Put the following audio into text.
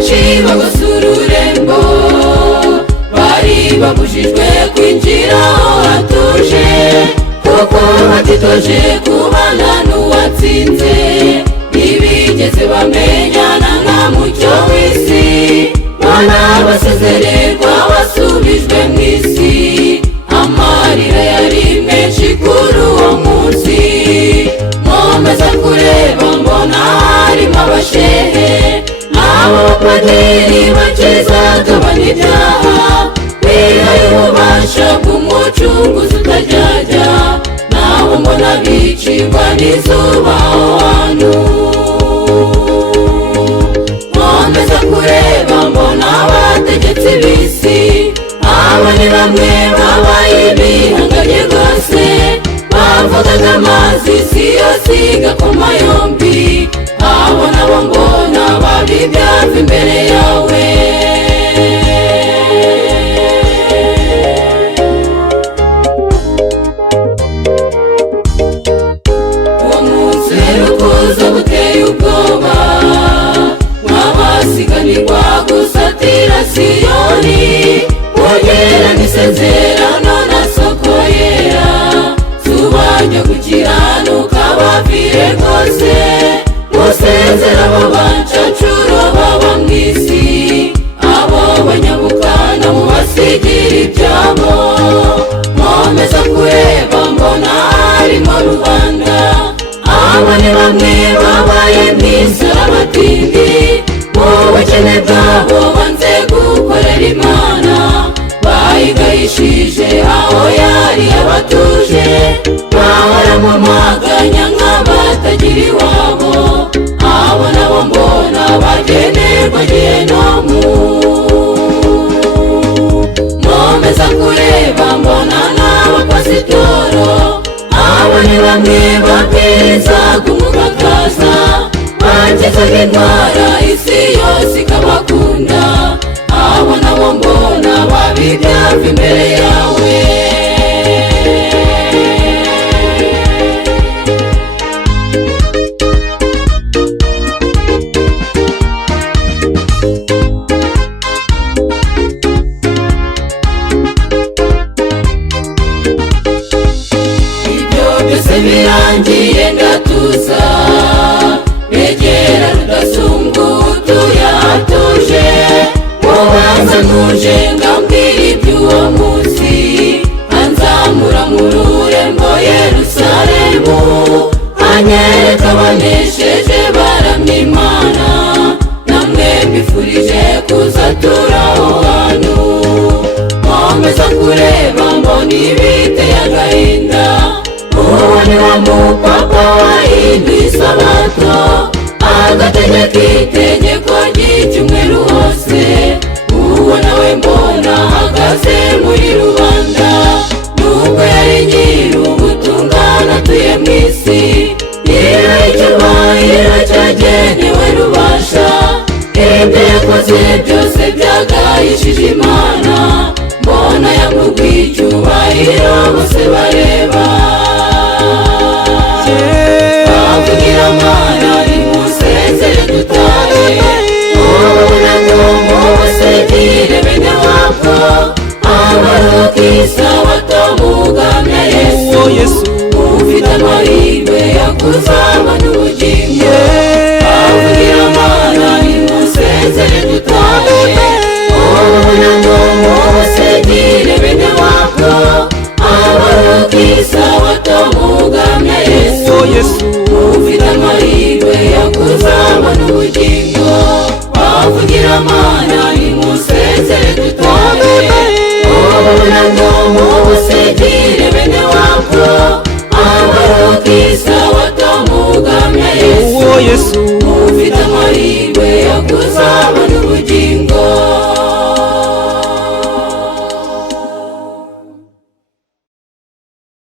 benshi bagose ururembo bari babujijwe kwinjira aho hatuje, kuko batitoje kubana n'uwatsinze. Ntibigeze bamenyana nka mucyo w'isi, bana basezererwa basubijwe mu isi. Amarira yari menshi kuri uwo munsi, nkomeza kureba mbona harimo abashehe, abapadiri bakizaga banibyaha, bihaye ububasha bw'umucunguzi utajyajya. Naho mbona bicirwa n'izuba aho hantu, nkomeza kureba mbona abategetsi b'isi, aba ni bamwe babaye ibihanganye rwose, bavugaga amazi isi yose igakoma yombi. Abo nabo mbona babibyava imbere yawe. Uwo munsi uherukuza buteye ubwoba, mwabasiganirwa gusatira Siyoni, kugera n'isezerano na soko yera. Zuba ryo gukiranuka bavire rwose, musezera abo bancacuro baba mu isi. Abo banyabukana mubasigira ibyabo, nkomeza kureba mbona harimo rubanda. Abo ni bamwe babaye mu isi abatindi, mu bukene bwabo banze gukorera Imana, bayigayishije aho yari yabatuje, bahora mu maganya nk'abatagira iwabo. Abo nabo mbona bagenerwa gihenomu, nkomeza kureba mbona n'abapasitoro. Abo ni bamwe babwirizaga umugagaza, bakizaga indwara isi yose ikabakunda. Abo nabo mbona babibyava imbere yawe. Ibyo byose birangiye ndatuza, begera rudasumbwa utuye ahatuje. Mubanza ntuje ngambwira iby'uwo munsi, anzamura mu rurembo Yerusalemu, anyereka abanesheje baramya Imana. Namwe mbifurije kuzatura aho hantu, nkomeza kureba mbona ibiteye agahinda. Uwo ni wa mupapa wahinduye isabato, agategeka itegeko ry'icyumweru hose. Uwo nawe mbona ahagaze muri rubanda, nubwo yari nyir'ubutungane atuye mu isi. Icyubahiro cyagenewe rubasha, ibyo yakoze byose byagayishije Imana. Mbona yamugwiye icyubahiro bose bareba, bavugira Mana nimusezere dutahe. Ubona ngo mubasigire bene wabwo, abaruhuka isabato mugamya Yesu. Ufite amahirwe yo kuza